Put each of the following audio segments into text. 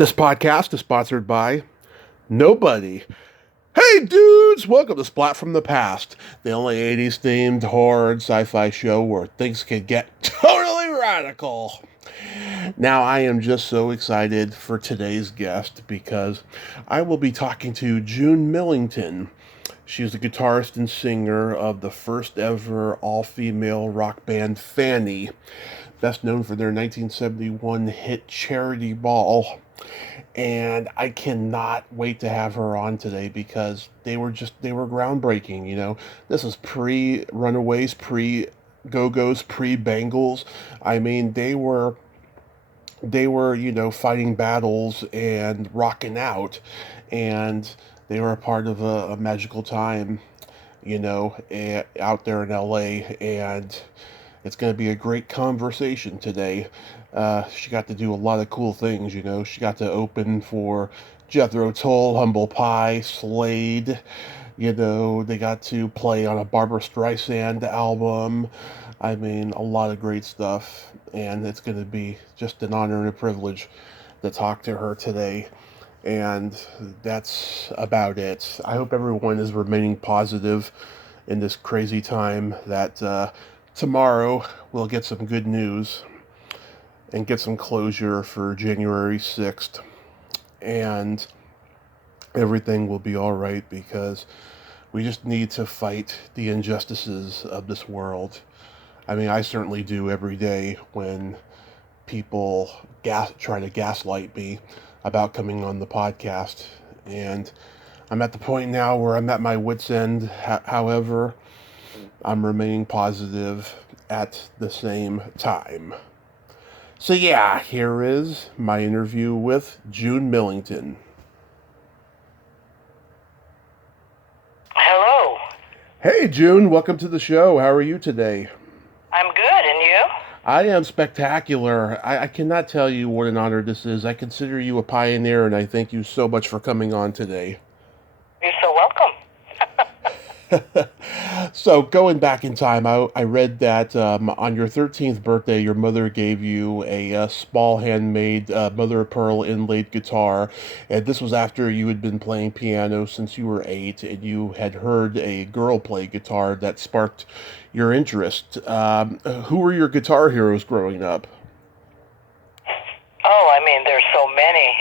This podcast is sponsored by nobody. Hey dudes, welcome to Splat from the Past, the only 80s themed horror and sci-fi show where things can get totally radical. Now I am just so excited for today's guest because I will be talking to June Millington. She's the guitarist and singer of the first ever all-female rock band Fanny, best known for their 1971 hit Charity Ball. And I cannot wait to have her on today because they were groundbreaking, you know. This is pre Runaways, pre Go-Go's, pre Bangles. I mean, they were, fighting battles and rocking out, and they were a part of a magical time, out there in LA, and it's going to be a great conversation today. She got to do a lot of cool things, She got to open for Jethro Tull, Humble Pie, Slade. They got to play on a Barbra Streisand album. I mean, a lot of great stuff. And it's going to be just an honor and a privilege to talk to her today. And that's about it. I hope everyone is remaining positive in this crazy time, that tomorrow we'll get some good news and get some closure for January 6th. And everything will be all right because we just need to fight the injustices of this world. I mean, I certainly do every day when people try to gaslight me about coming on the podcast. And I'm at the point now where I'm at my wit's end. However, I'm remaining positive at the same time. So yeah, here is my interview with June Millington. Hello. Hey June, welcome to the show. How are you today? I'm good, and you? I am spectacular. I cannot tell you what an honor this is. I consider you a pioneer, and I thank you so much for coming on today. You're so welcome. So, going back in time, I read that on your 13th birthday, your mother gave you a small handmade mother of pearl inlaid guitar. And this was after you had been playing piano since you were 8, and you had heard a girl play guitar that sparked your interest. Who were your guitar heroes growing up? Oh, I mean, there's so many.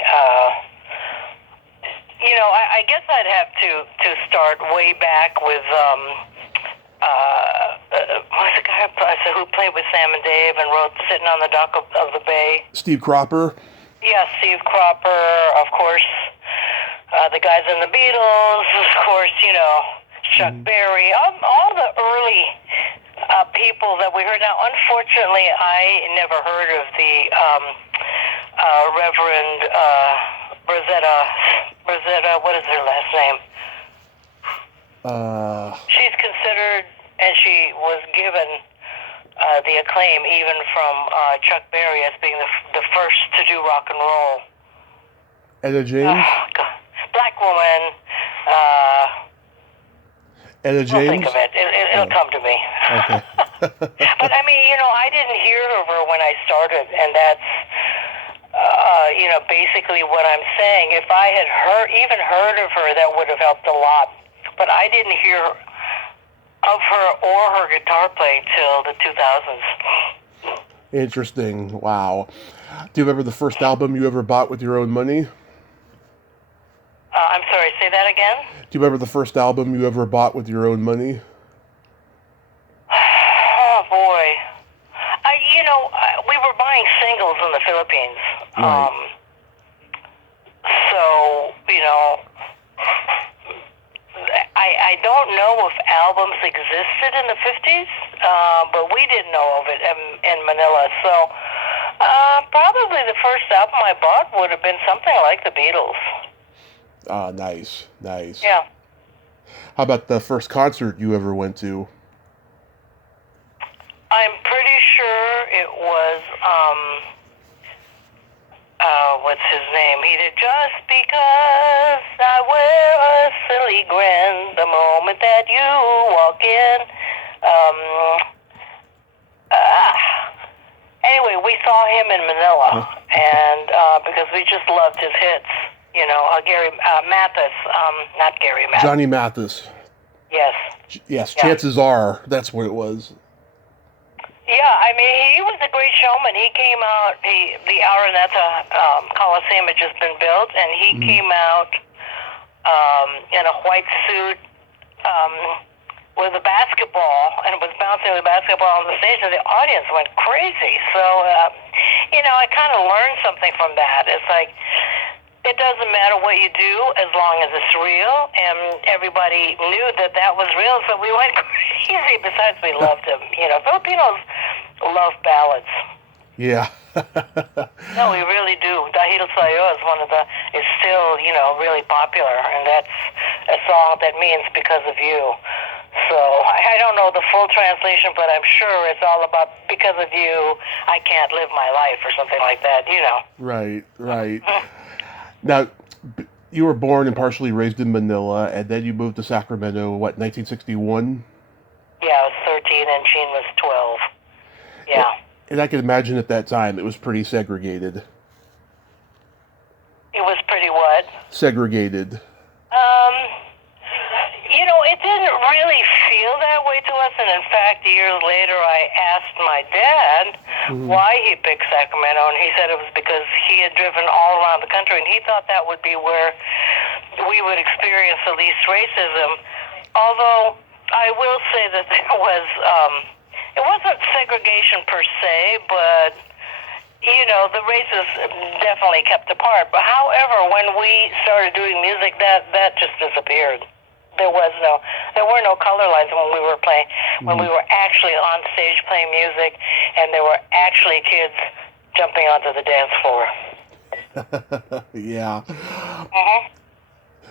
I guess I'd have to start way back with what's the guy who played with Sam and Dave and wrote "Sitting on the Dock of the Bay"? Steve Cropper. Yeah, Steve Cropper, of course. The guys in the Beatles, of course. Chuck Berry, all the early people that we heard. Now, unfortunately, I never heard of the Reverend Rosetta, what is her last name? She's considered, and she was given the acclaim even from Chuck Berry as being the first to do rock and roll. Etta James? Black woman. Etta James? I'll think of it. It'll come to me. Okay. But I mean, I didn't hear of her when I started, and that's basically what I'm saying. If I had even heard of her, that would have helped a lot. But I didn't hear of her or her guitar playing till the 2000s. Interesting. Wow. Do you remember the first album you ever bought with your own money? I'm sorry, say that again? Do you remember the first album you ever bought with your own money? Oh, boy. We were buying singles in the Philippines. Right. I don't know if albums existed in the 50s, but we didn't know of it in Manila. So probably the first album I bought would have been something like the Beatles. Ah, nice. Yeah. How about the first concert you ever went to? I'm pretty sure it was, what's his name? He did "Just Because I Wear a Silly Grin the Moment That You Walk In." Anyway, we saw him in Manila, and because we just loved his hits. You know, Gary Mathis, not Gary Mathis. Johnny Mathis. Yes. Yes, Yeah. chances are that's what it was. Yeah, I mean, he was a great showman. He came out, the Araneta Coliseum had just been built, and he came out in a white suit with a basketball, and was bouncing with a basketball on the stage, and the audience went crazy. So, you know, I kind of learned something from that. It's like, it doesn't matter what you do as long as it's real, and everybody knew that that was real, so we went crazy. Besides, we loved him. You know, Filipinos love ballads. Yeah. No, we really do. Dahil Sa'yo is still, you know, really popular, and that's a song that means because of you. So I don't know the full translation, but I'm sure it's all about because of you, I can't live my life, or something like that, you know. Right, right. Now, you were born and partially raised in Manila, and then you moved to Sacramento, what, 1961? Yeah, I was 13 and Jean was 12. Yeah. And I can imagine at that time it was pretty segregated. It was pretty what? Segregated. You know, it didn't really feel that way to us, and in fact, years later, I asked my dad why he picked Sacramento, and he said it was because he had driven all around the country, and he thought that would be where we would experience the least racism. Although, I will say that there was, it wasn't segregation per se, but you know, the races definitely kept apart. But however, when we started doing music, that just disappeared. There were no color lines when we were playing, when we were actually on stage playing music, and there were actually kids jumping onto the dance floor. Yeah.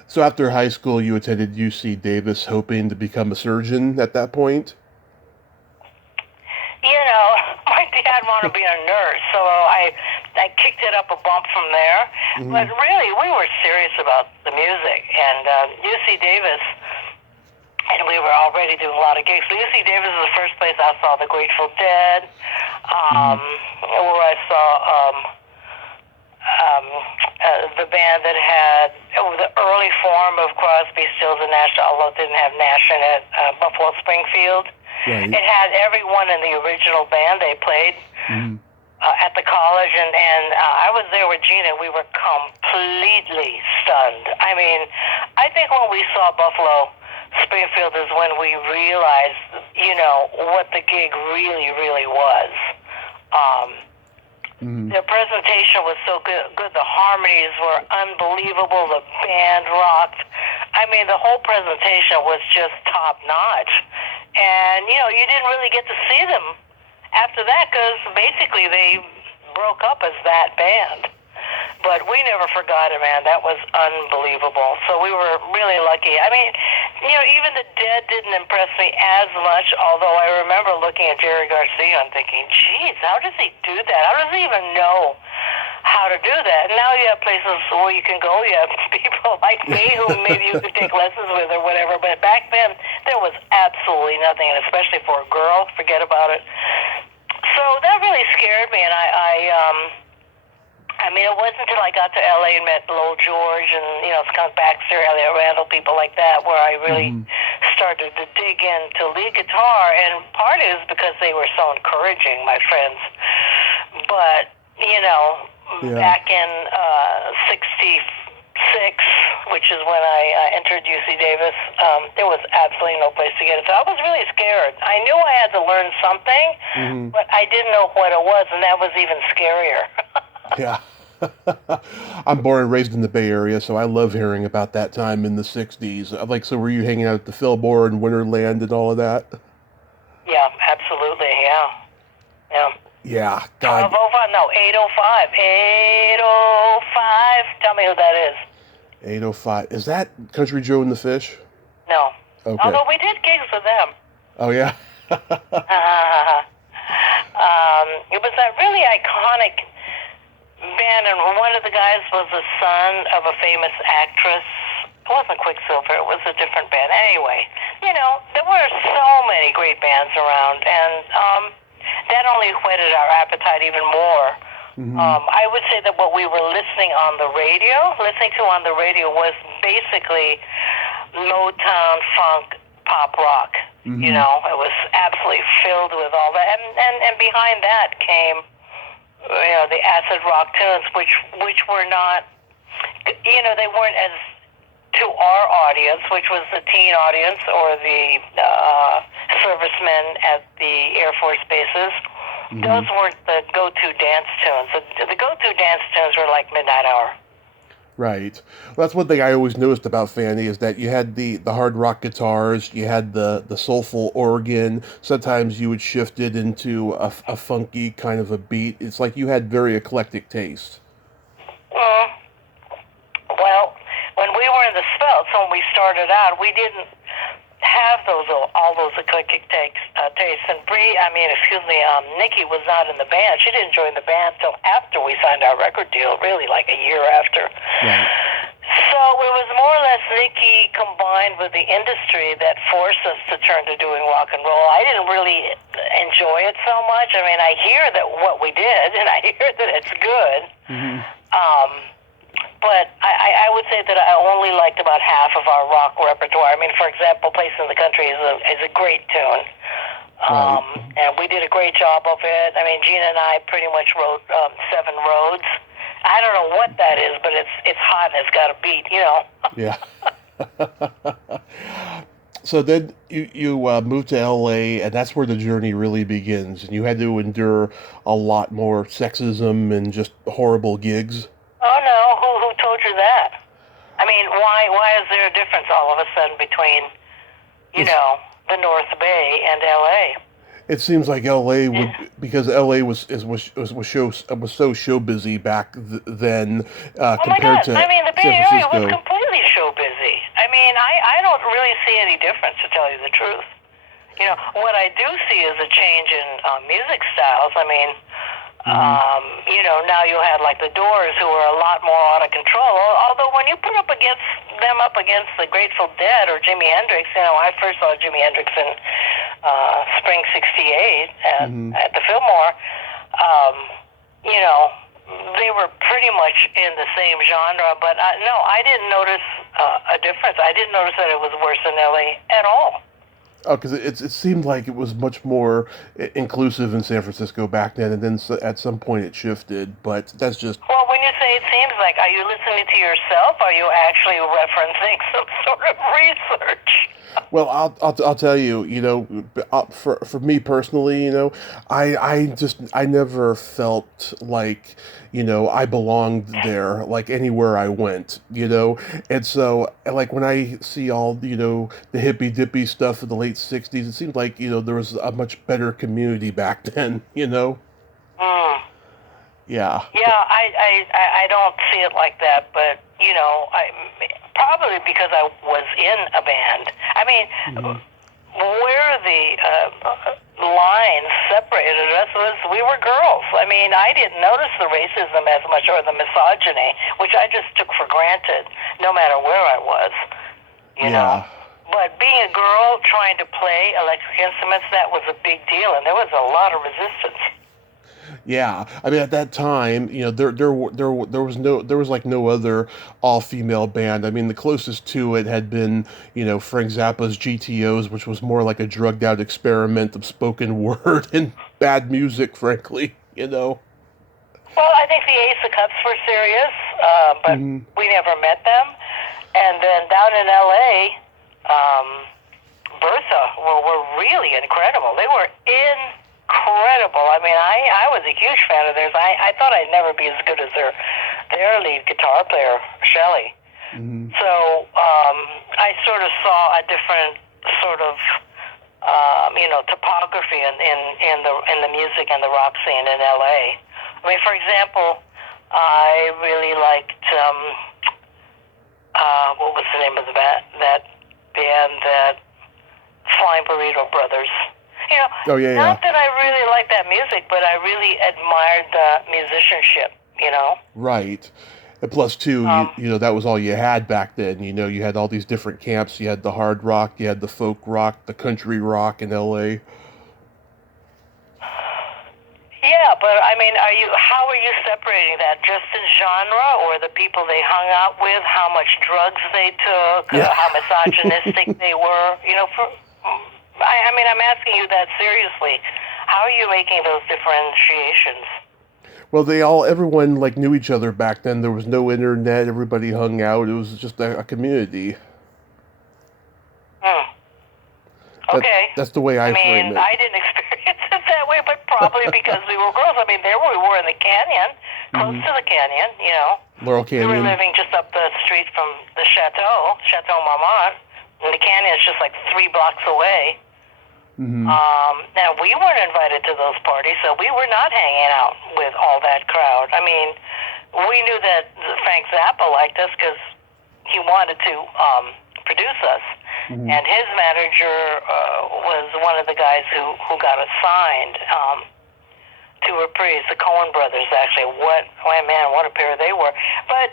So after high school, you attended UC Davis, hoping to become a surgeon at that point? You know, my dad wanted to be a nurse, so I kicked it up a bump from there. But really, we were serious about the music. And UC Davis, and we were already doing a lot of gigs. So UC Davis is the first place I saw the Grateful Dead, where I saw the band that had the early form of Crosby, Stills, and Nash, although it didn't have Nash in it, Buffalo Springfield. Right. It had everyone in the original band. They played at the college, and I was there with Gina. We were completely stunned. I mean, I think when we saw Buffalo Springfield is when we realized, you know, what the gig really, really was. Their presentation was so good. The harmonies were unbelievable. The band rocked. I mean, the whole presentation was just top notch. And, you know, you didn't really get to see them after that because basically they broke up as that band. But we never forgot it, man. That was unbelievable. So we were really lucky. I mean, you know, even the Dead didn't impress me as much, although I remember looking at Jerry Garcia and thinking, geez, how does he do that? How does he even know how to do that? And now you have places where you can go. You have people like me who maybe you could take lessons with or whatever. But back then, there was absolutely nothing, and especially for a girl, forget about it. So that really scared me, and I mean, it wasn't until I got to L.A. and met Lowell George and, you know, Skunk Baxter, Elliot Randall, people like that, where I really started to dig into lead guitar. And part is because they were so encouraging, my friends. But, you know, back in 66, which is when I entered UC Davis, there was absolutely no place to get it. So I was really scared. I knew I had to learn something, but I didn't know what it was, and that was even scarier. Yeah. I'm born and raised in the Bay Area, so I love hearing about that time in the 60s. Like, so were you hanging out at the Fillmore and Winterland and all of that? Yeah, absolutely, yeah. Yeah, God. 1205, no, 805. 805. Tell me who that is. 805. Is that Country Joe and the Fish? No. Okay. Although we did gigs with them. Oh, yeah? It was that really iconic band, and one of the guys was the son of a famous actress. It wasn't Quicksilver, it was a different band. Anyway, you know, there were so many great bands around, and that only whetted our appetite even more Mm-hmm. I would say that what we were listening to on the radio was basically Motown, funk, pop rock. You Mm-hmm. know, it was absolutely filled with all that, and behind that came, the acid rock tunes, which were not, they weren't as to our audience, which was the teen audience or the servicemen at the Air Force bases. Mm-hmm. Those weren't the go-to dance tunes. The go-to dance tunes were like Midnight Hour. Right. Well, that's one thing I always noticed about Fanny is that you had the hard rock guitars, you had the soulful organ. Sometimes you would shift it into a funky kind of a beat. It's like you had very eclectic taste. Mm. Well, when we were in the Spelts, when we started out, we didn't have all those eclectic tastes. And Nikki was not in the band. She didn't join the band until after we signed our record deal, really like a year after. Right. So it was more or less Nikki combined with the industry that forced us to turn to doing rock and roll. I didn't really enjoy it so much. I mean, I hear that what we did, and I hear that it's good. Mm-hmm. Um, but I would say that I only liked about half of our rock repertoire. I mean, for example, Place in the Country is a great tune. Right. And we did a great job of it. I mean, Gina and I pretty much wrote Seven Roads. I don't know what that is, but it's hot and it's got a beat, Yeah. So then you moved to LA, and that's where the journey really begins. And you had to endure a lot more sexism and just horrible gigs. Oh no, who told you that? I mean, why is there a difference all of a sudden between, It's, the North Bay and LA? it seems like LA would, because LA was so show busy back then Oh my compared God! I to mean, the Bay San Area was Francisco. completely show busy. I mean, I don't really see any difference, to tell you the truth. What I do see is a change in music styles. I mean, Hmm. now you have like the Doors, who are a lot more out of control. Although when you put them up against the Grateful Dead or Jimi Hendrix, I first saw Jimi Hendrix in spring '68 Hmm. at the Fillmore. Um, you know, they were pretty much in the same genre, but no, I didn't notice a difference. I didn't notice that it was worse in LA at all. Oh, because it seemed like it was much more inclusive in San Francisco back then, and then at some point it shifted. But that's just Well, when you say it seems like, are you listening to yourself? Or are you actually referencing some sort of research? well, I'll tell you, for me personally, I never felt like I belonged there, like anywhere I went, and so like when I see all the hippy dippy stuff of the late '60s, it seemed like there was a much better community back then. Hmm. Yeah. Yeah, I don't see it like that, but probably because I was in a band. I mean, Hmm. where the lines separated us was we were girls. I mean, I didn't notice the racism as much or the misogyny, which I just took for granted, no matter where I was. You know. Yeah. But being a girl trying to play electric instruments, that was a big deal, and there was a lot of resistance. Yeah, I mean at that time, there was like no other all female band. I mean the closest to it had been Frank Zappa's GTOs, which was more like a drugged out experiment of spoken word and bad music, frankly. Well, I think the Ace of Cups were serious, but Hmm. we never met them. And then down in L.A., um, Bertha were really incredible. They were incredible. I mean, I was a huge fan of theirs. I thought I'd never be as good as their lead guitar player, Shelley. Hmm. So I sort of saw a different sort of topography in the music and the rock scene in L.A. I mean, for example, I really liked what was the name of that band that Flying Burrito Brothers. Oh yeah, yeah. Not that I really liked that music, but I really admired the musicianship. Right. And plus, too, Um, that was all you had back then. You had all these different camps. You had the hard rock, you had the folk rock, the country rock in L.A. Yeah, but I mean, how are you separating that? Just in genre, or the people they hung out with, how much drugs they took, Yeah. how misogynistic they were? I mean, I'm asking you that seriously. How are you making those differentiations? Well, everyone like knew each other back then. There was no internet. Everybody hung out. It was just a community. Hmm. That Okay. that's the way I I frame mean, it. I didn't experience it that way, but probably because we were girls. I mean, there we were in the canyon, close to the canyon, Laurel We were Canyon. living just up the street from the Chateau Marmont, and the canyon is just like 3 blocks away. Now, we weren't invited to those parties, so we were not hanging out with all that crowd. I mean, we knew that Frank Zappa liked us because he wanted to produce us. And his manager was one of the guys who got assigned to Reprise, the Coen brothers, actually. What a pair they were. But,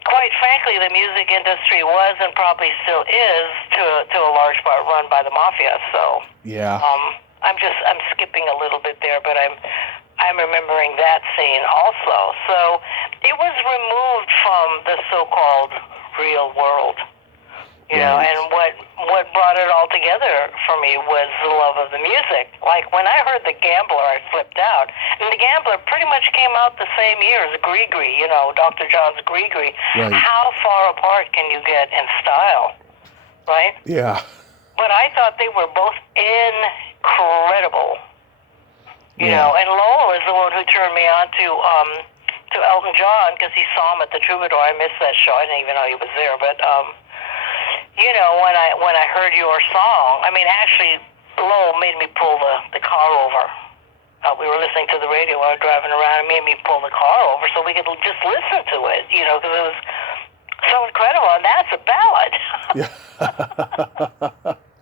quite frankly, the music industry was and probably still is to a large part run by the mafia. So Yeah. I'm skipping a little bit there, but I'm remembering that scene also. So it was removed from the so-called real world. And what brought it all together for me was the love of the music. Like when I heard The Gambler, I flipped out. And The Gambler pretty much came out the same year as Gree-Gree, Dr. John's Gree-Gree. Right. How far apart can you get in style, right? Yeah. But I thought they were both incredible. And Lowell is the one who turned me on to Elton John because he saw him at the Troubadour. I missed that show. I didn't even know he was there, but when I heard your song, I mean, actually, Lowell made me pull the car over. We were listening to the radio while we were driving around, and made me pull the car over so we could just listen to it, because it was so incredible. And that's a ballad. Yeah.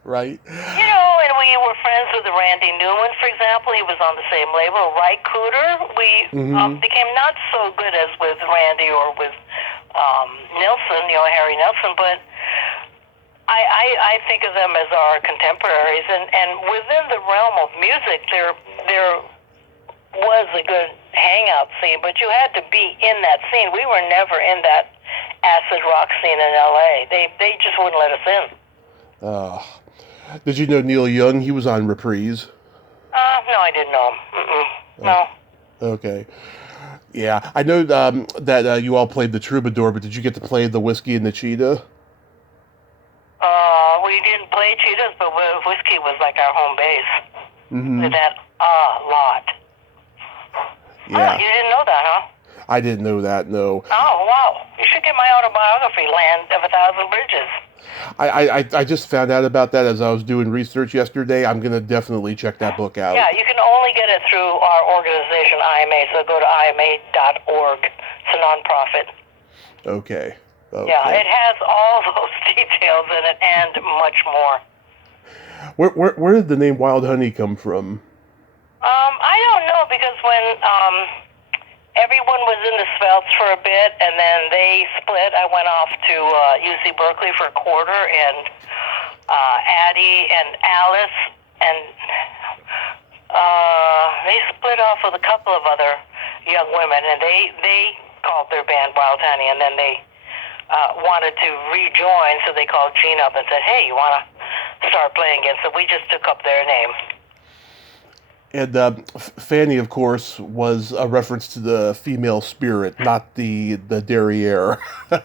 Right. And we were friends with Randy Newman, for example. He was on the same label. Ry Cooder, we became not so good as with Randy or with Nilsson, Harry Nilsson, but I think of them as our contemporaries, and within the realm of music, there was a good hangout scene, but you had to be in that scene. We were never in that acid rock scene in L.A. They just wouldn't let us in. Did you know Neil Young? He was on Reprise. No, I didn't know him. No. Okay. Yeah, I know that you all played the Troubadour, but did you get to play the Whiskey and the Cheetah? We didn't play Cheetahs, but Whiskey was like our home base. With that lot. Yeah. You didn't know that, huh? I didn't know that, no. Oh, wow. You should get my autobiography, Land of a Thousand Bridges. I just found out about that as I was doing research yesterday. I'm going to definitely check that book out. Yeah, you can only get it through our organization, IMA, so go to ima.org. It's a nonprofit. Okay. Yeah, it has all those details in it and much more. Where did the name Wild Honey come from? I don't know, because when everyone was in the Svelts for a bit, and then they split, I went off to UC Berkeley for a quarter, and Addie and Alice, and they split off with a couple of other young women, and they called their band Wild Honey, and then they wanted to rejoin, so they called Gene up and said, hey, you want to start playing again? So we just took up their name. And Fanny, of course, was a reference to the female spirit, not the derriere. Was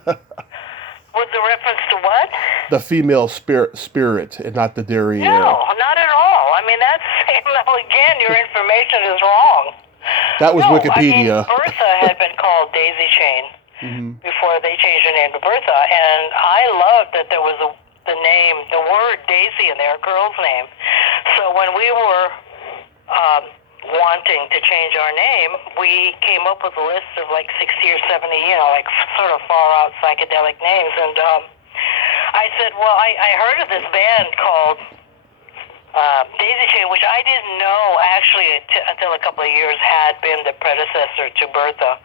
the reference to what? The female spirit, and not the derriere. No, not at all. I mean, again, your information is wrong. That was no, Wikipedia. I mean, Bertha had been called Daisy Chain before they changed her name to Bertha, and I loved that there was the word Daisy in there, a girl's name. So when we were wanting to change our name, we came up with a list of like 60 or 70, like sort of far out psychedelic names, and I said, well, I heard of this band called Daisy Chain, which I didn't know actually until a couple of years had been the predecessor to Bertha.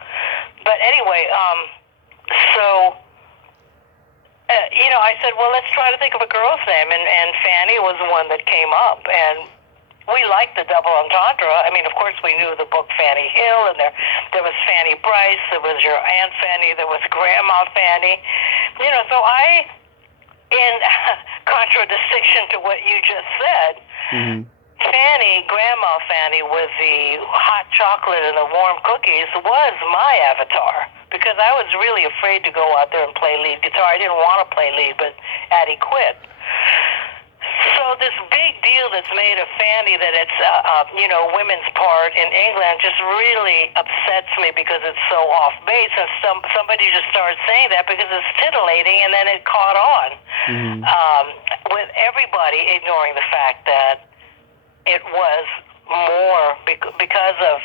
But anyway, I said, well, let's try to think of a girl's name, and Fanny was the one that came up, and we liked the double entendre. I mean, of course, we knew the book Fanny Hill, and there was Fanny Bryce, there was your Aunt Fanny, there was Grandma Fanny. So in contradistinction to what you just said, Mm-hmm. Fanny, Grandma Fanny, with the hot chocolate and the warm cookies was my avatar, because I was really afraid to go out there and play lead guitar. I didn't want to play lead, but Addie quit. So this big deal that's made of Fanny, that it's women's part in England, just really upsets me because it's so off base, and somebody just started saying that because it's titillating, and then it caught on, with everybody ignoring the fact that it was more because of,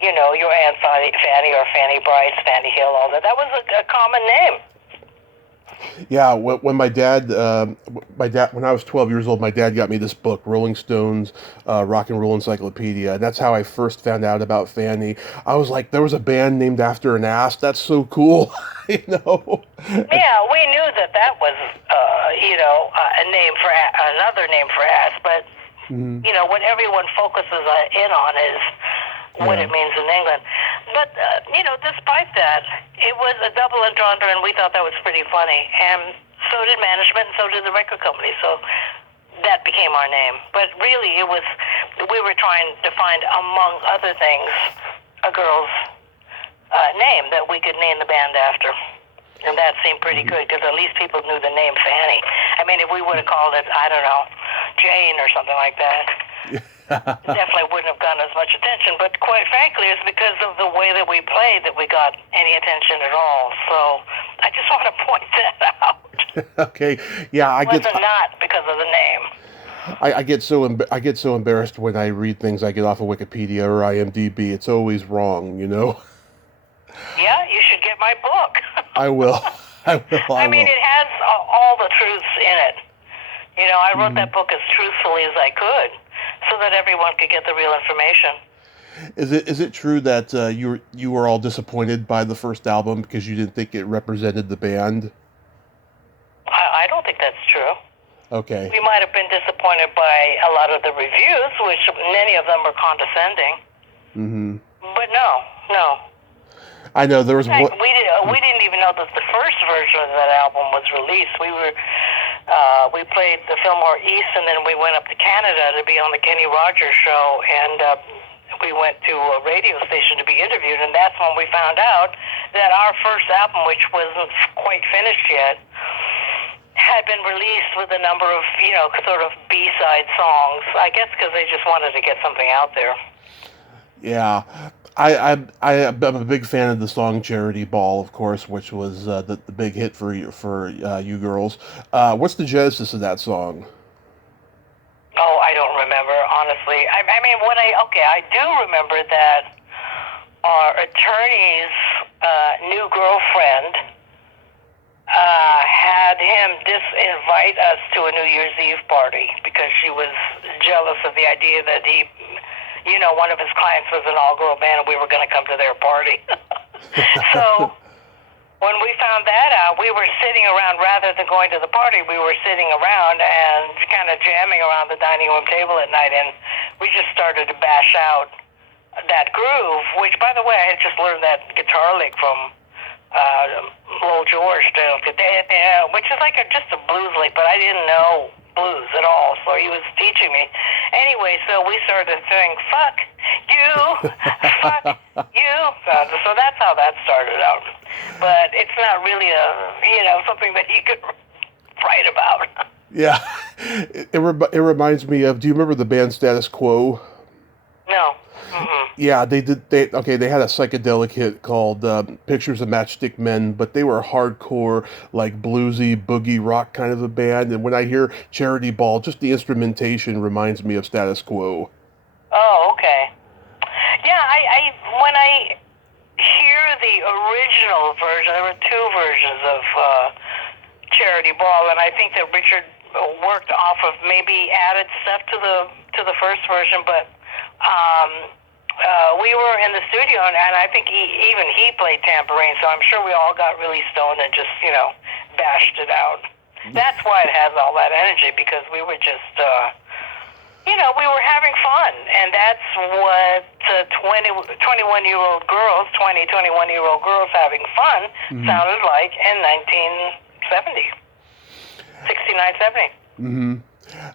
your Aunt Fanny or Fanny Bryce, Fanny Hill, all that. That was a common name. Yeah, when my dad, when I was 12 years old, my dad got me this book, Rolling Stones Rock and Roll Encyclopedia, and that's how I first found out about Fanny. I was like, there was a band named after an ass. That's so cool, Yeah, we knew that was, a name for another name for ass, but what everyone focuses in on is what it means in England. But, despite that, it was a double entendre, and we thought that was pretty funny. And so did management, and so did the record company. So that became our name. But really, we were trying to find, among other things, a girl's name that we could name the band after. And that seemed pretty good, because at least people knew the name Fanny. I mean, if we would have called it, I don't know, Jane or something like that, it definitely wouldn't have gotten as much attention. But quite frankly, it's because of the way that we played that we got any attention at all. So I just want to point that out. Okay, yeah, It wasn't not because of the name. I get so embarrassed when I read things I get off of Wikipedia or IMDb. It's always wrong, Yeah, you should get my book. I will. I mean, it has all the truths in it. I wrote that book as truthfully as I could, so that everyone could get the real information. Is it true that you were all disappointed by the first album because you didn't think it represented the band? I don't think that's true. Okay. We might have been disappointed by a lot of the reviews, which many of them were condescending. Mm-hmm. But no. I know there was one. We didn't even know that the first version of that album was released. We played the Fillmore East, and then we went up to Canada to be on the Kenny Rogers show, and we went to a radio station to be interviewed, and that's when we found out that our first album, which wasn't quite finished yet, had been released with a number of, sort of B-side songs. I guess because they just wanted to get something out there. Yeah. I'm a big fan of the song "Charity Ball," of course, which was the big hit for you girls. What's the genesis of that song? Oh, I don't remember, honestly. I mean, I do remember that our attorney's new girlfriend had him disinvite us to a New Year's Eve party because she was jealous of the idea that one of his clients was an all-girl band, and we were going to come to their party. So when we found that out, we were sitting around, rather than going to the party, we were sitting around and kind of jamming around the dining room table at night, and we just started to bash out that groove, which, by the way, I had just learned that guitar lick from Lowell George, which is like just a blues lick, but I didn't know blues at all, so he was teaching me. Anyway, so we started saying, fuck you, fuck you. So that's how that started out. But it's not really something that you could write about. Yeah. It reminds me of, do you remember the band Status Quo? No. Mm-hmm. Yeah, they had a psychedelic hit called Pictures of Matchstick Men, but they were hardcore, like bluesy, boogie rock kind of a band, and when I hear Charity Ball, just the instrumentation reminds me of Status Quo. Oh, okay. Yeah, when I hear the original version, there were two versions of Charity Ball, and I think that Richard worked off of, maybe added stuff to the first version, but we were in the studio, and I think he played tambourine, so I'm sure we all got really stoned and just, bashed it out. That's why it has all that energy, because we were just we were having fun, and that's what 21-year-old girls, 21-year-old girls having fun sounded like in 1970, 69, 70. Mm-hmm.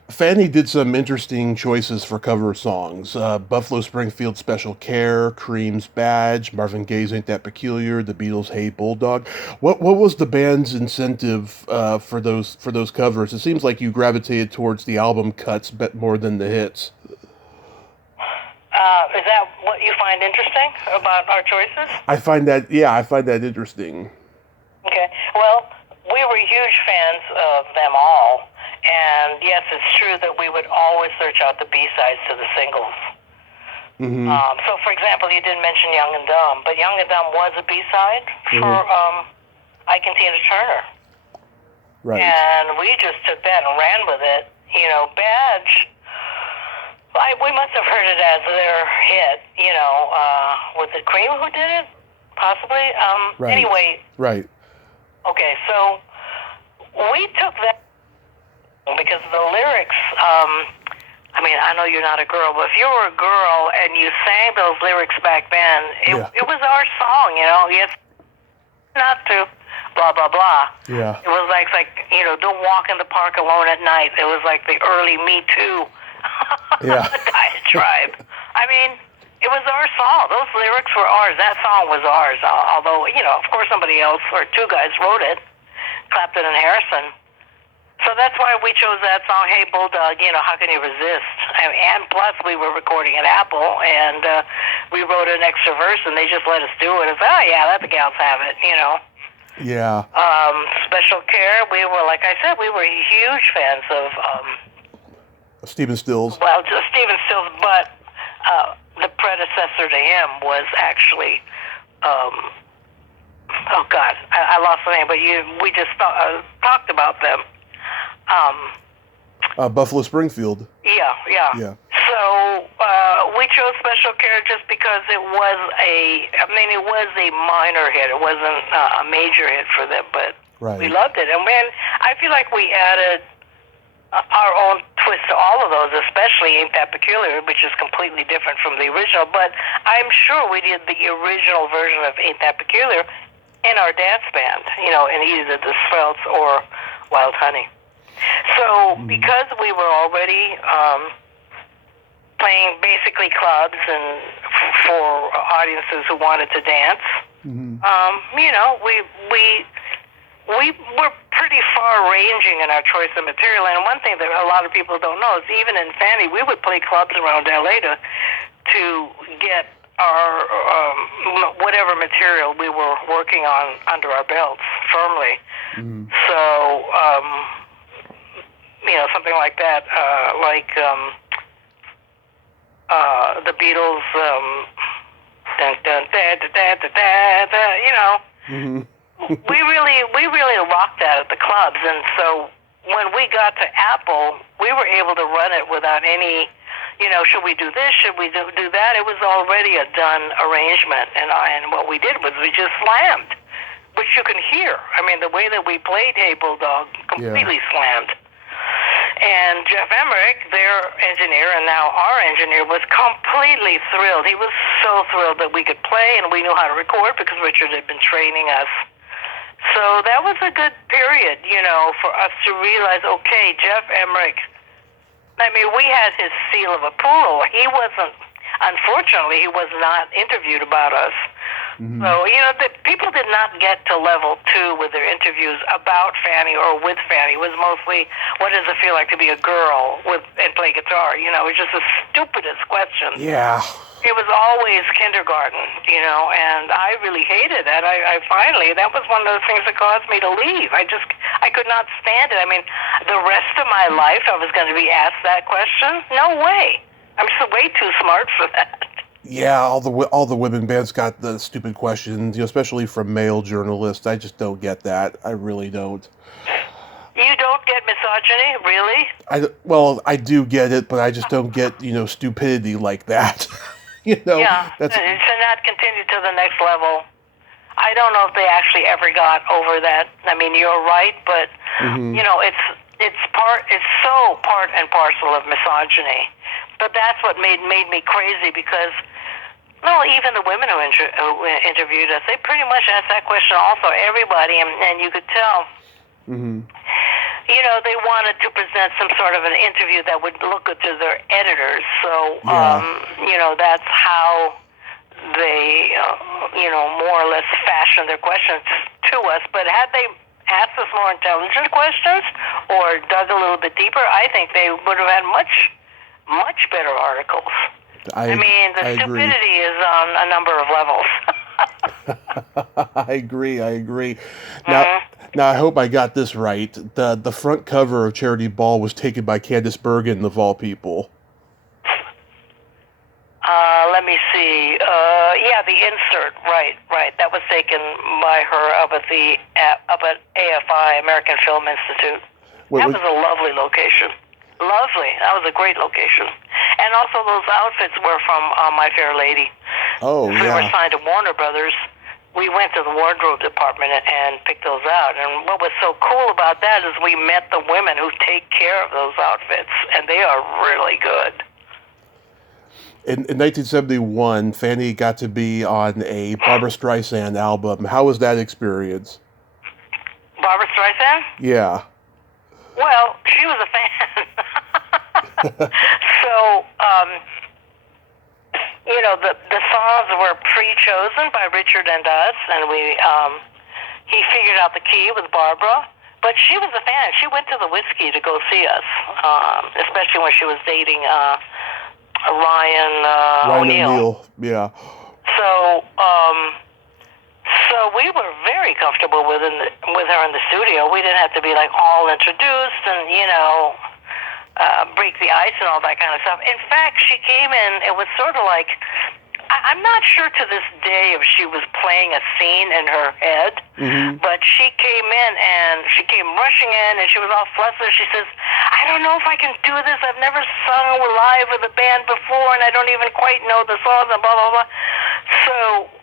Fanny did some interesting choices for cover songs. Buffalo Springfield Special Care, Cream's Badge, Marvin Gaye's Ain't That Peculiar, The Beatles' Hey Bulldog. What was the band's incentive for those covers? It seems like you gravitated towards the album cuts more than the hits. Is that what you find interesting about our choices? I find that interesting. Okay. Well, we were huge fans of them all. And yes, it's true that we would always search out the B-sides to the singles. Mm-hmm. So, for example, you didn't mention Young and Dumb, but Young and Dumb was a B-side for I Can Tina Turner. Right. And we just took that and ran with it. Badge, we must have heard it as their hit. Was it Cream who did it? Possibly. Right. Anyway. Right. Okay, so we took that. Because the lyrics, I know you're not a girl, but if you were a girl and you sang those lyrics back then, it was our song, yes, not to, blah, blah, blah. Yeah. It was like, don't walk in the park alone at night. It was like the early Me Too diatribe. It was our song. Those lyrics were ours. That song was ours, although, of course somebody else, or two guys wrote it, Clapton and Harrison. So that's why we chose that song, Hey Bulldog, how can you resist? And plus we were recording at Apple, and we wrote an extra verse, and they just let us do it. It's, let the gals have it, Yeah. Special Care, like I said, we were huge fans of... Stephen Stills. Well, just Stephen Stills, but the predecessor to him was actually... oh, God, I lost the name, but we just talked about them. Buffalo Springfield. Yeah. So we chose Special Care just because it was it was a minor hit. It wasn't a major hit for them, but we loved it. And I feel like we added our own twist to all of those, especially Ain't That Peculiar, which is completely different from the original. But I'm sure we did the original version of Ain't That Peculiar in our dance band, in either the Sprouts or Wild Honey. So because we were already playing basically clubs and for audiences who wanted to dance, we were pretty far-ranging in our choice of material. And one thing that a lot of people don't know is even in Fanny, we would play clubs around L.A. to get our whatever material we were working on under our belts firmly. So, something like that, the Beatles, dun, dun, da, da, da, da, da, da, we really rocked that at the clubs. And so when we got to Apple, we were able to run it without any, should we do this, should we do that? It was already a done arrangement. And what we did was we just slammed, which you can hear. The way that we played Hey Bulldog, completely slammed. And Jeff Emmerich, their engineer, and now our engineer, was completely thrilled. He was so thrilled that we could play and we knew how to record because Richard had been training us. So that was a good period, for us to realize, okay, Jeff Emmerich, we had his seal of approval. Unfortunately, he was not interviewed about us. So, the people did not get to level 2 with their interviews about Fanny or with Fanny. It was mostly, what does it feel like to be a girl and play guitar? It was just the stupidest questions. Yeah. It was always kindergarten, and I really hated that. That was one of the things that caused me to leave. I could not stand it. The rest of my life I was going to be asked that question? No way. I'm just way too smart for that. Yeah, all the women bands got the stupid questions, especially from male journalists. I just don't get that. I really don't. You don't get misogyny, really? I do get it, but I just don't get stupidity like that. Yeah, to not continue to the next level. I don't know if they actually ever got over that. You're right, but it's so part and parcel of misogyny. But that's what made me crazy because, well, even the women who interviewed us, they pretty much asked that question also, everybody, and you could tell, you know, they wanted to present some sort of an interview that would look good to their editors. So, you know, that's how they, you know, more or less fashioned their questions to us. But had they asked us more intelligent questions or dug a little bit deeper, I think they would have had much better articles. I mean, the stupidity is on a number of levels. I agree. Now I hope I got this right. The front cover of Charity Ball was taken by Candice Bergen, of all people. Let me see. Yeah, the insert. Right. That was taken by her up at AFI, American Film Institute. That was a lovely location. Lovely. That was a great location. And also those outfits were from My Fair Lady. Oh, yeah. We were signed to Warner Brothers. We went to the wardrobe department and picked those out. And what was so cool about that is we met the women who take care of those outfits, and they are really good. In 1971, Fanny got to be on a Barbra Streisand album. How was that experience? Barbra Streisand? Yeah. Well, she was a fan. So, you know, the songs were pre-chosen by Richard and us, and he figured out the key with Barbara. But she was a fan. She went to the Whiskey to go see us, especially when she was dating Ryan O'Neal. Yeah. So we were very comfortable with her in the studio. We didn't have to be like all introduced and, you know, break the ice and all that kind of stuff. In fact, she came in, it was sort of like, I'm not sure to this day if she was playing a scene in her head, but she came in and she came rushing in and she was all flustered. She says, I don't know if I can do this. I've never sung live with a band before and I don't even quite know the songs and blah, blah, blah. So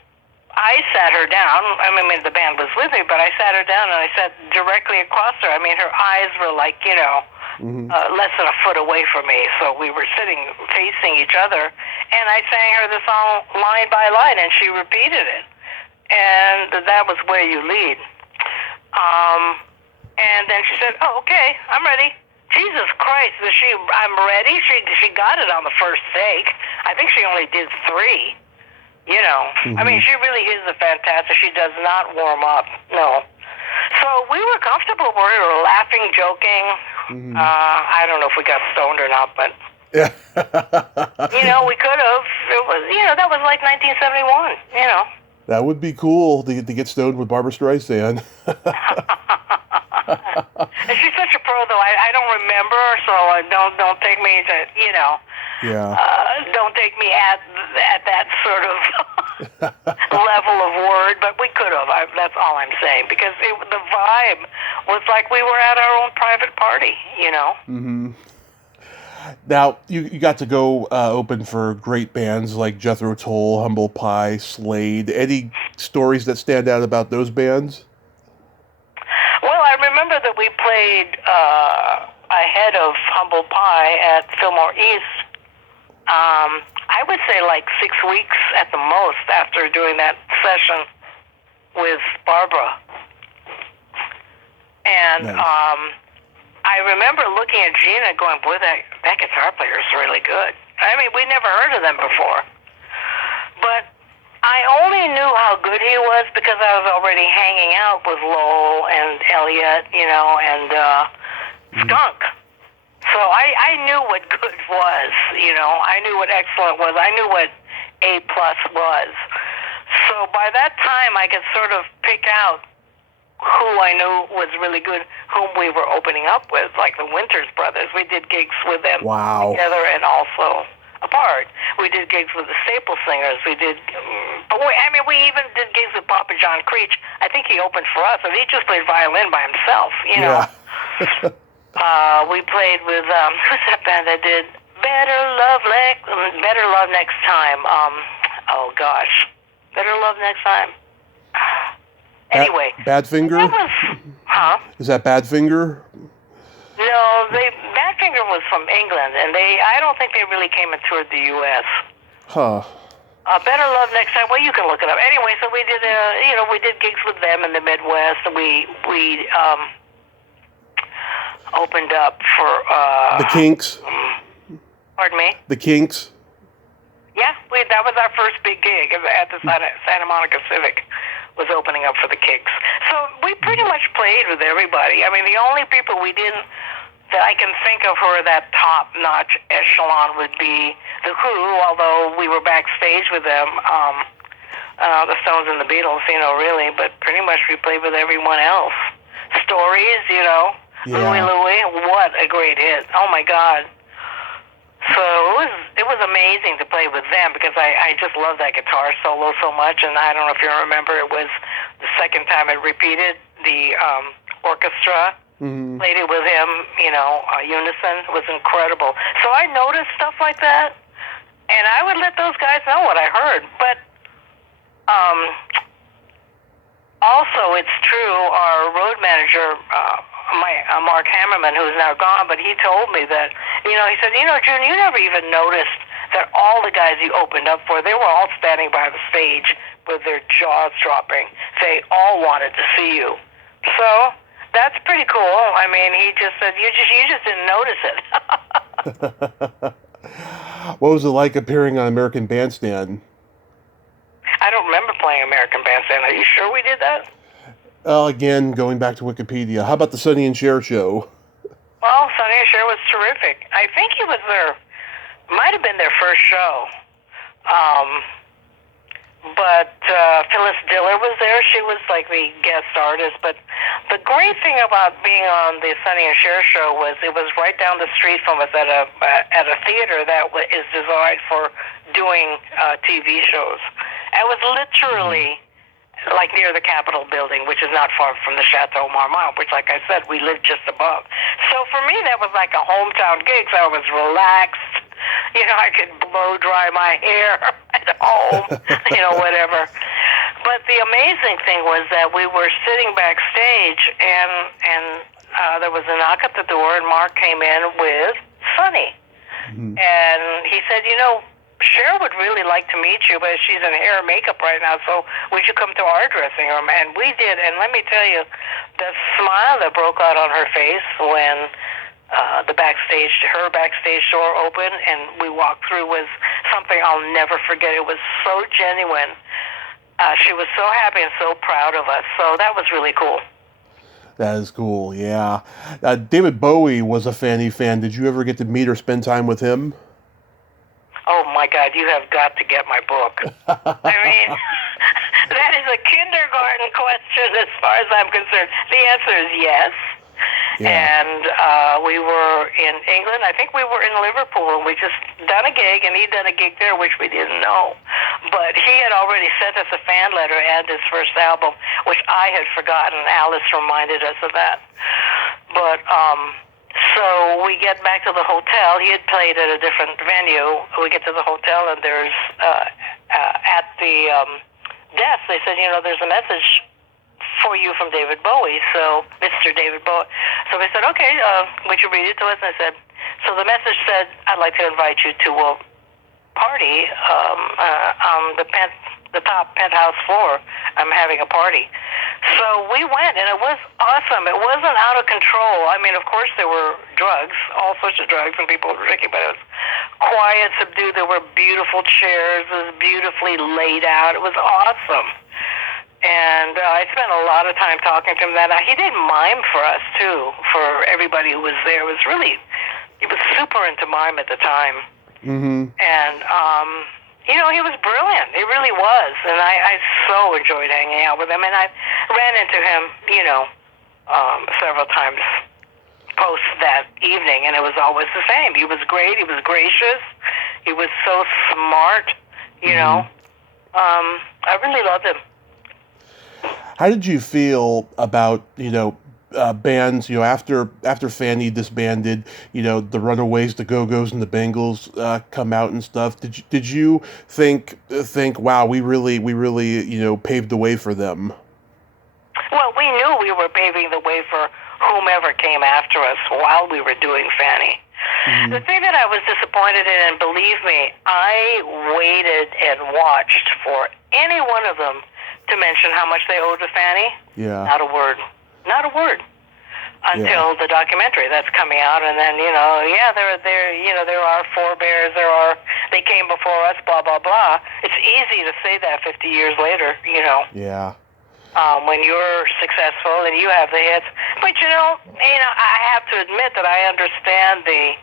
I sat her down. I mean, the band was with me, but I sat her down and I sat directly across her. I mean, her eyes were like, you know, less than a foot away from me. So we were sitting facing each other, and I sang her the song line by line, and she repeated it. And that was Where You Lead. And then she said, oh, okay, I'm ready. Jesus Christ, I'm ready. She got it on the first take. I think she only did 3. You know, I mean, she really is a fantastic. She does not warm up. No. So we were comfortable. We were laughing, joking. I don't know if we got stoned or not, but you know, we could have. It was, you know, that was like 1971. You know, that would be cool to get stoned with Barbra Streisand. And she's such a pro, though. I don't remember, so don't take me to, you know. Yeah. Don't take me at that sort of level of word, but we could have. That's all I'm saying, because the vibe was like we were at our own private party, you know. Now, you got to go open for great bands like Jethro Tull, Humble Pie, Slade. Any stories that stand out about those bands? Well, I remember that we played ahead of Humble Pie at Fillmore East. I would say like 6 weeks at the most after doing that session with Barbara. And I remember looking at Gina going, boy, that guitar player is really good. I mean, we never heard of them before. But I only knew how good he was because I was already hanging out with Lowell and Elliot, you know, and Skunk. So I knew what good was, you know. I knew what excellent was. I knew what A+ was. So by that time, I could sort of pick out who I knew was really good, whom we were opening up with, like the Winters Brothers. We did gigs with them together and also apart. We did gigs with the Staple Singers. We did, we even did gigs with Papa John Creech. I think he opened for us, and he just played violin by himself, you know. We played with, who's that band that did Better Love Next Time? Oh gosh. Better Love Next Time. Anyway. Badfinger? That was, Is that Badfinger? No, Badfinger Badfinger was from England, and I don't think they really came and toured the U.S. Huh. Better Love Next Time. Well, you can look it up. Anyway, so we did, we did gigs with them in the Midwest. We opened up for The Kinks. Pardon me. The Kinks. Yeah, that was our first big gig at the Santa Monica Civic. Was opening up for the Kinks. So we pretty much played with everybody. I mean, the only people we didn't that I can think of who are that top-notch echelon would be the Who, although we were backstage with them. The Stones and the Beatles, really, but pretty much we played with everyone else. Stories, Yeah. Louie Louie, what a great hit. Oh my God. So it was amazing to play with them because I just love that guitar solo so much, and I don't know if you remember, it was the second time it repeated. The orchestra played it with him, unison. It was incredible. So I noticed stuff like that, and I would let those guys know what I heard. But also, it's true, our road manager, Mark Hammerman, who's now gone, but he told me that, he said, June, you never even noticed that all the guys you opened up for, they were all standing by the stage with their jaws dropping. They all wanted to see you. So that's pretty cool. I mean, he just said, you just didn't notice it. What was it like appearing on American Bandstand? I don't remember playing American Bandstand. Are you sure we did that? Again, going back to Wikipedia. How about the Sonny and Cher show? Well, Sonny and Cher was terrific. I think he was might have been their first show. But Phyllis Diller was there. She was like the guest artist. But the great thing about being on the Sonny and Cher show was it was right down the street from us at a theater that is designed for doing TV shows. It was literally like near the Capitol building, which is not far from the Chateau Marmont, which, like I said, we lived just above. So for me, that was like a hometown gig. So I was relaxed. I could blow dry my hair at home, whatever. But the amazing thing was that we were sitting backstage, and there was a knock at the door, and Mark came in with Sonny. And he said, Cher would really like to meet you, but she's in hair and makeup right now, so would you come to our dressing room? And we did, and let me tell you, the smile that broke out on her face when her backstage door opened and we walked through was something I'll never forget. It was so genuine. She was so happy and so proud of us, so that was really cool. That is cool, yeah. David Bowie was a Fanny fan. Did you ever get to meet or spend time with him? Oh, my God, you have got to get my book. I mean, that is a kindergarten question as far as I'm concerned. The answer is yes. Yeah. And we were in England. I think we were in Liverpool, and we just done a gig, and he'd done a gig there, which we didn't know. But he had already sent us a fan letter and his first album, which I had forgotten. Alice reminded us of that. But so we get back to the hotel. He had played at a different venue. We get to the hotel, and there's at the desk, they said, there's a message for you from David Bowie, so Mr. David Bowie. So we said, okay, would you read it to us? And I said, so the message said, I'd like to invite you to a party on the top penthouse floor. I'm having a party. So we went, and it was awesome. It wasn't out of control. I mean, of course, there were drugs, all sorts of drugs, and people were drinking, but it was quiet, subdued. There were beautiful chairs. It was beautifully laid out. It was awesome. And I spent a lot of time talking to him that night. He did mime for us, too, for everybody who was there. He was super into mime at the time. Mm-hmm. And, he was brilliant. He really was. And I so enjoyed hanging out with him. And I ran into him, several times post that evening, and it was always the same. He was great. He was gracious. He was so smart, I really loved him. How did you feel about, bands, after Fanny disbanded, the Runaways, the Go-Go's, and the Bangles come out and stuff? Did you think, wow, we really, paved the way for them? Well, we knew we were paving the way for whomever came after us while we were doing Fanny. Mm-hmm. The thing that I was disappointed in, and believe me, I waited and watched for any one of them to mention how much they owed to Fanny. Yeah. Not a word. Not a word. Until the documentary that's coming out, and then there are forebears, they came before us, blah blah blah. It's easy to say that 50 years later, Yeah. when you're successful and you have the hits. But I have to admit that I understand the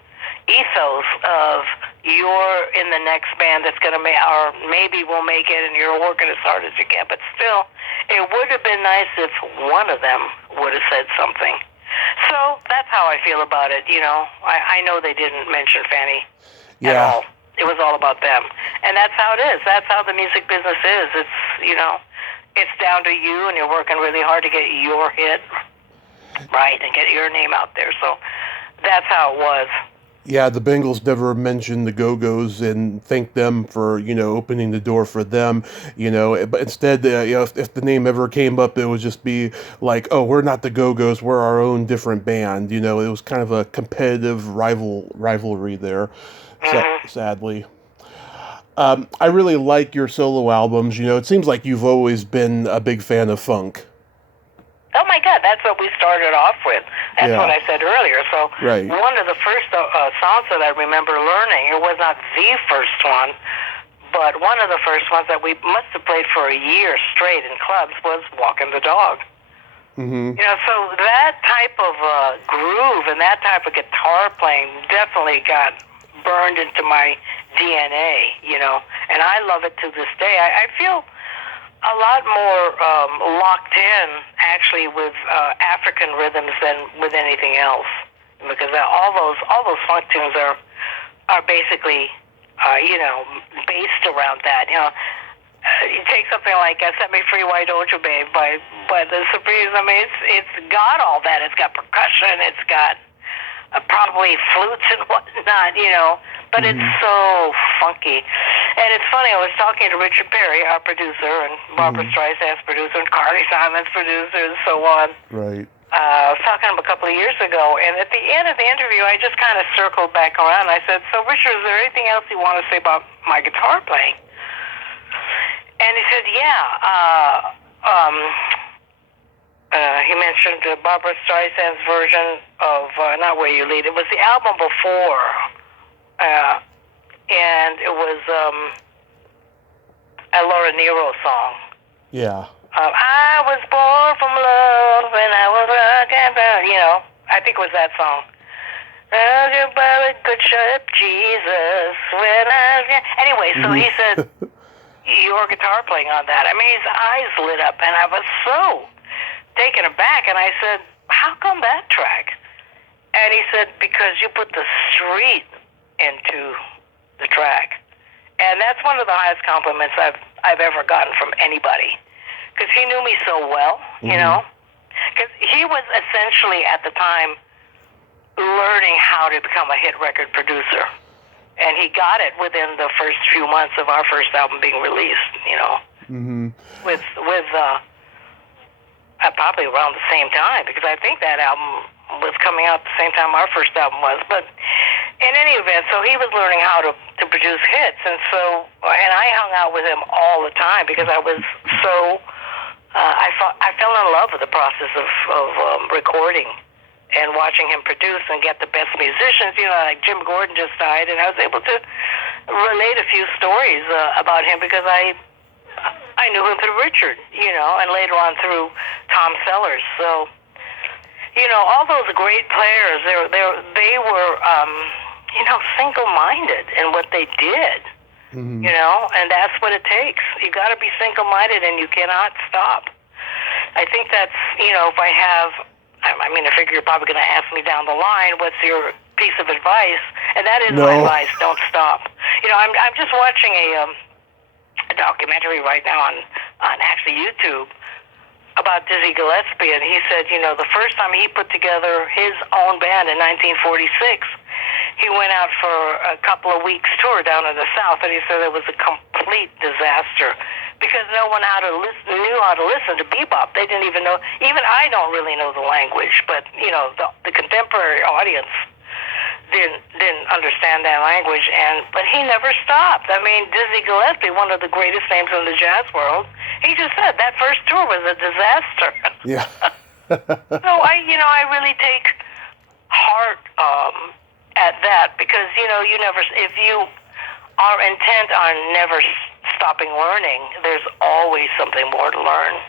ethos of you're in the next band that's going to make, or maybe will make it, and you're working as hard as you can. But still, it would have been nice if one of them would have said something. So that's how I feel about it. I know they didn't mention Fanny at all. It was all about them, and that's how it is. That's how the music business is. It's it's down to you, and you're working really hard to get your hit right and get your name out there. So that's how it was. Yeah, the Bengals never mentioned the Go-Go's and thanked them for, opening the door for them, but instead, if the name ever came up, it would just be like, oh, we're not the Go-Go's, we're our own different band, it was kind of a competitive rivalry there, sadly. I really like your solo albums, it seems like you've always been a big fan of funk. Oh my God, that's what we started off with. That's what I said earlier. So one of the first songs that I remember learning, it was not the first one, but one of the first ones that we must have played for a year straight in clubs was Walking the Dog. Mm-hmm. So that type of groove and that type of guitar playing definitely got burned into my DNA, and I love it to this day. I feel a lot more locked in, actually, with African rhythms than with anything else, because all those funk tunes are basically, based around that. You take something like "Set Me Free, Why Don't You, Babe" by the Supremes. I mean, it's got all that. It's got percussion. It's got probably flutes and whatnot, but it's so funky. And it's funny, I was talking to Richard Perry, our producer, and Barbara Streisand's producer, and Carly Simon's producer, and so on. Right. I was talking to him a couple of years ago, and at the end of the interview, I just kind of circled back around. I said, so Richard, is there anything else you want to say about my guitar playing? And he said, he mentioned Barbara Streisand's version of Not Where You Lead. It was the album before, and it was a Laura Nyro song. Yeah. I was born from love, and I was rocking, I think it was that song. Good ship, Jesus. Anyway, so he said, your guitar playing on that. I mean, his eyes lit up, and I was so taken aback, and I said, how come that track? And he said, because you put the street into the track. And that's one of the highest compliments I've ever gotten from anybody, because he knew me so well, because he was essentially at the time learning how to become a hit record producer, and he got it within the first few months of our first album being released, with probably around the same time, because I think that album was coming out the same time our first album was. But in any event, so he was learning how to produce hits, and I hung out with him all the time because I was so I fell in love with the process of recording and watching him produce and get the best musicians. Like Jim Gordon just died, and I was able to relate a few stories about him because I knew him through Richard, and later on through Tom Sellers. So, all those great players, they were, single-minded in what they did, and that's what it takes. You got to be single-minded, and you cannot stop. I think that's, if I have, I figure you're probably going to ask me down the line, what's your piece of advice? And that is my advice, don't stop. I'm just watching a documentary right now on actually YouTube about Dizzy Gillespie, and he said, the first time he put together his own band in 1946, he went out for a couple of weeks tour down in the South, and he said it was a complete disaster because no one knew how to listen to bebop. They didn't even know. Even I don't really know the language, but the contemporary audience didn't understand that language, but he never stopped. I mean, Dizzy Gillespie, one of the greatest names in the jazz world, he just said that first tour was a disaster. Yeah. So I really take heart at that, because you never, if you are intent on never stopping learning, there's always something more to learn.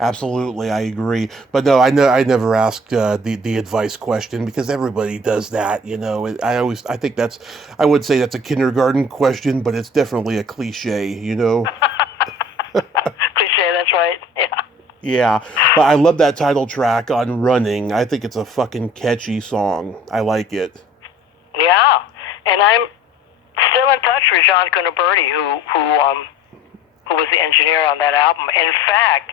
Absolutely, I agree. But no, I never asked the advice question, because everybody does that. I think I would say that's a kindergarten question, but it's definitely a cliche. Cliche, that's right. Yeah. Yeah, but I love that title track on "Running." I think it's a fucking catchy song. I like it. Yeah, and I'm still in touch with John Cuniberti, who was the engineer on that album. In fact,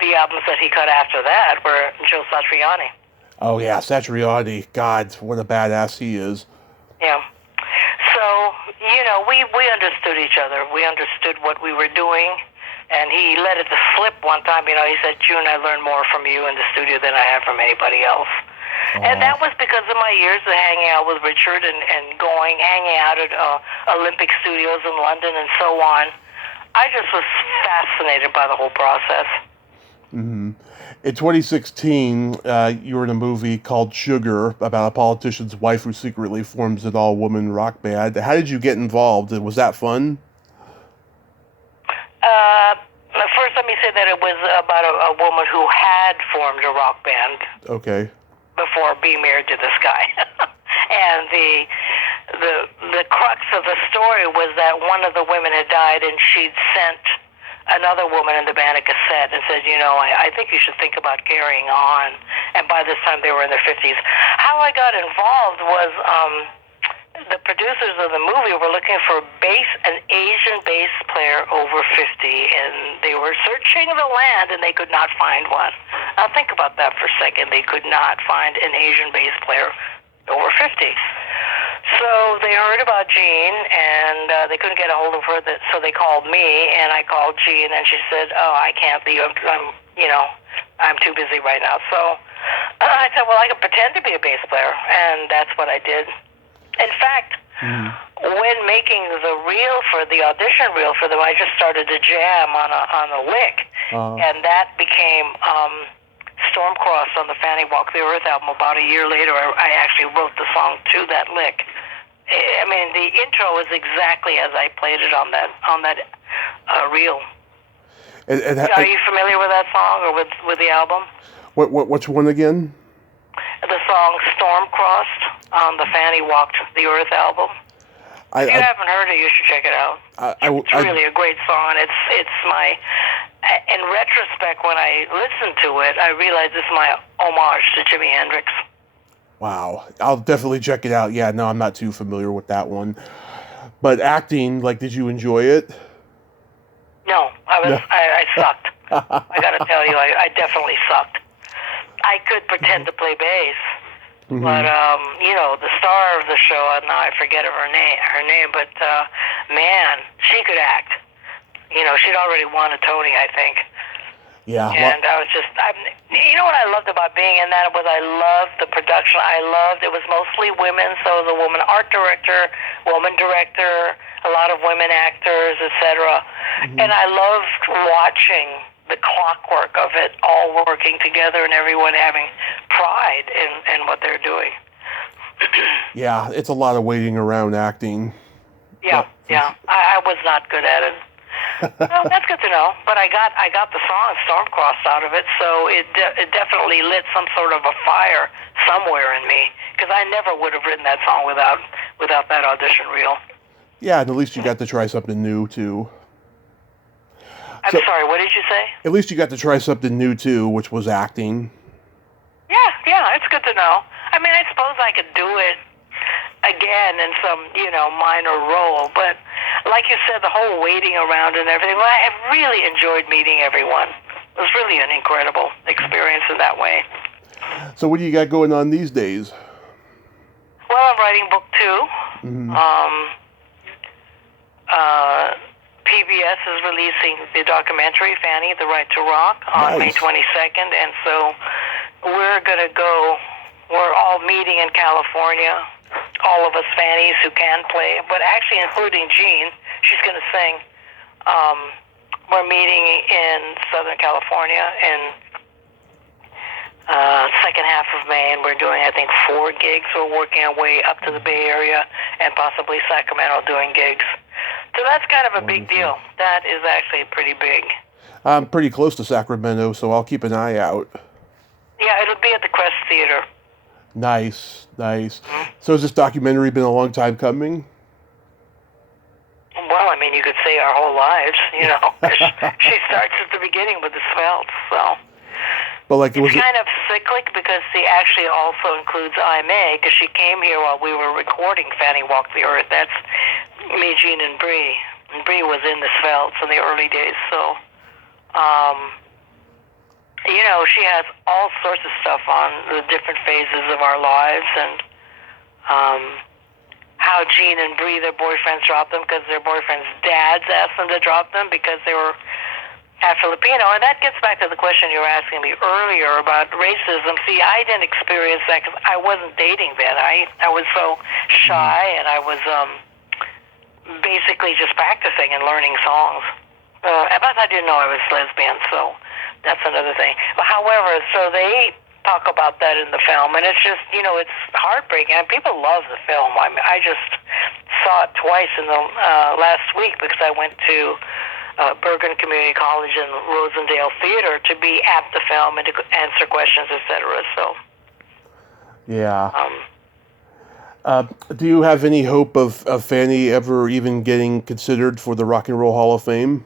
the albums that he cut after that were Joe Satriani. Oh yeah, Satriani. God, what a badass he is. Yeah. So, we understood each other. We understood what we were doing, and he let it slip one time. He said, "June, I learned more from you in the studio than I have from anybody else." And that was because of my years of hanging out with Richard and hanging out at Olympic Studios in London and so on. I just was fascinated by the whole process. Mm-hmm. In 2016, you were in a movie called Sugar about a politician's wife who secretly forms an all-woman rock band. How did you get involved? Was that fun? First, let me say that it was about a woman who had formed a rock band. Okay. Before being married to this guy. And the crux of the story was that one of the women had died, and she'd sent another woman in the band a cassette and said, I think you should think about carrying on. And by this time, they were in their 50s. How I got involved was the producers of the movie were looking for an Asian bass player over 50, and they were searching the land, and they could not find one. Now think about that for a second. They could not find an Asian bass player over 50. So they heard about Jean, and they couldn't get a hold of her, so they called me, and I called Jean, and she said, "Oh, I can't be. I'm too busy right now." So I said, "Well, I can pretend to be a bass player," and that's what I did. In fact, when making the audition reel for them, I just started to jam on a lick, and that became Stormcross on the Fanny Walk the Earth album. About a year later, I actually wrote the song to that lick. I mean, the intro is exactly as I played it on that reel. Are you familiar with that song or with the album? Which one again? The song Stormcrossed on the Fanny Walked the Earth album. If you haven't heard it, you should check it out. It's really a great song. In retrospect, when I listened to it, I realized it's my homage to Jimi Hendrix. Wow. I'll definitely check it out. Yeah, no, I'm not too familiar with that one. But acting, did you enjoy it? No, I sucked. I gotta tell you, I definitely sucked. I could pretend to play bass, but the star of the show, now I forget her name, but man, she could act. She'd already won a Tony, I think. Yeah. And I was just, what I loved about being in that was I loved the production. It was mostly women, so the woman art director, woman director, a lot of women actors, etc. And I loved watching the clockwork of it all working together and everyone having pride in what they're doing. Yeah, it's a lot of waiting around acting. Yeah. I was not good at it. Well, that's good to know. But I got the song Stormcrossed out of it, so it definitely lit some sort of a fire somewhere in me, because I never would have written that song without that audition reel. Yeah, and at least you got to try something new too. I'm sorry, what did you say? At least you got to try something new too, which was acting. Yeah, it's good to know. I mean, I suppose I could do it again in some, minor role, but like you said, the whole waiting around and everything, well, I really enjoyed meeting everyone. It was really an incredible experience in that way. So what do you got going on these days? Well, I'm writing book 2. PBS is releasing the documentary, Fanny, The Right to Rock, on May 22nd, and so we're going to go we're all meeting in California. All of us Fannies who can play, but actually including Jean, she's going to sing. We're meeting in Southern California in second half of May, and we're doing, I think, 4 gigs. We're working our way up to the Bay Area and possibly Sacramento doing gigs. So that's kind of a big deal. That is actually pretty big. I'm pretty close to Sacramento, so I'll keep an eye out. Yeah, it'll be at the Quest Theater. Nice, nice. So has this documentary been a long time coming? Well, I mean, you could say our whole lives, you know. She starts at the beginning with the Smelts, so. But like, it's kind of cyclic because she actually also includes I May, because she came here while we were recording Fanny Walk the Earth. That's me, Jean, and Bree. And Bree was in the Smelts in the early days, so. You know, she has all sorts of stuff on the different phases of our lives, and how Jean and Bree, their boyfriends, dropped them because their boyfriends' dads asked them to drop them because they were half Filipino. And that gets back to the question you were asking me earlier about racism. See, I didn't experience that because I wasn't dating then. I was so shy, and I was basically just practicing and learning songs. But I didn't know I was lesbian, so that's another thing. But however, so they talk about that in the film, and it's just, you know, it's heartbreaking. And people love the film. I mean, I just saw it twice in the last week because I went to Bergen Community College and Rosendale Theater to be at the film and to answer questions, etc. So, yeah. Do you have any hope of Fanny ever even getting considered for the Rock and Roll Hall of Fame?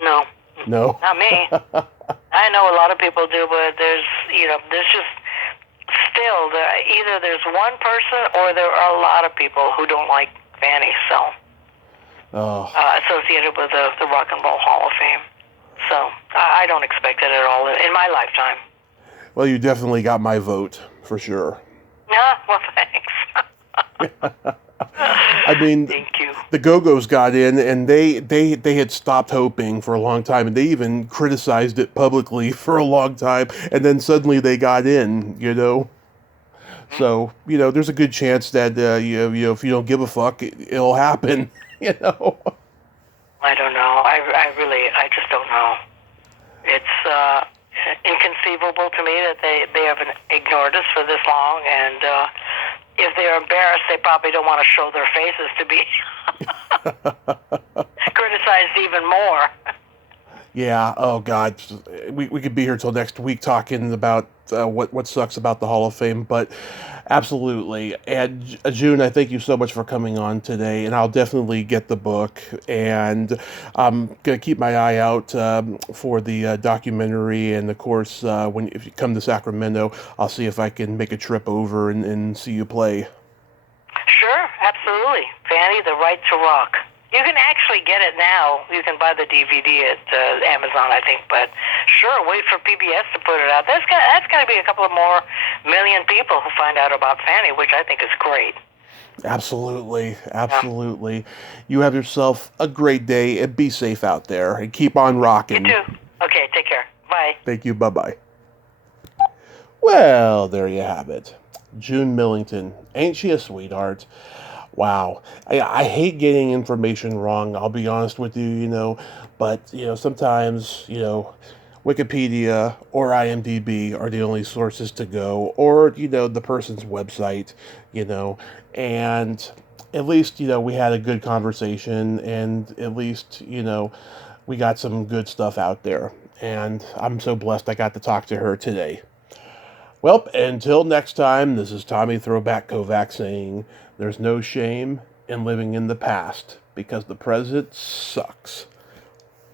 No. No? Not me. I know a lot of people do, but there's just still, either there's one person or there are a lot of people who don't like Fanny, so associated with the Rock and Roll Hall of Fame. So I don't expect it at all in my lifetime. Well, you definitely got my vote, for sure. Well, thanks. I mean, thank you. The Go-Go's got in, and they had stopped hoping for a long time, and they even criticized it publicly for a long time, and then suddenly they got in, you know? So, you know, there's a good chance that, you know, if you don't give a fuck, it'll happen, you know? I don't know. I just don't know. It's inconceivable to me that they haven't ignored us for this long, and if they're embarrassed, they probably don't want to show their faces to be criticized even more. Yeah, oh God, we could be here till next week talking about what sucks about the Hall of Fame, but absolutely. And June, I thank you so much for coming on today, and I'll definitely get the book, and I'm gonna keep my eye out for the documentary, and of course, if you come to Sacramento, I'll see if I can make a trip over and see you play. Sure, absolutely. Fanny, The Right to Rock. You can actually get it now. You can buy the DVD at Amazon, I think. But sure, wait for PBS to put it out. That's got to be a couple of more million people who find out about Fanny, which I think is great. Absolutely, absolutely. Yeah. You have yourself a great day, and be safe out there, and keep on rocking. You too. Okay, take care. Bye. Thank you. Bye-bye. Well, there you have it. June Millington. Ain't she a sweetheart? Wow. I hate getting information wrong, I'll be honest with you, you know, but, you know, sometimes, you know, Wikipedia or IMDb are the only sources to go, or, you know, the person's website, you know, and at least, you know, we had a good conversation, and at least, you know, we got some good stuff out there, and I'm so blessed I got to talk to her today. Well, until next time, this is Tommy Throwback Kovac saying, there's no shame in living in the past, because the present sucks.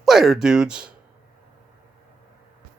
Later, dudes.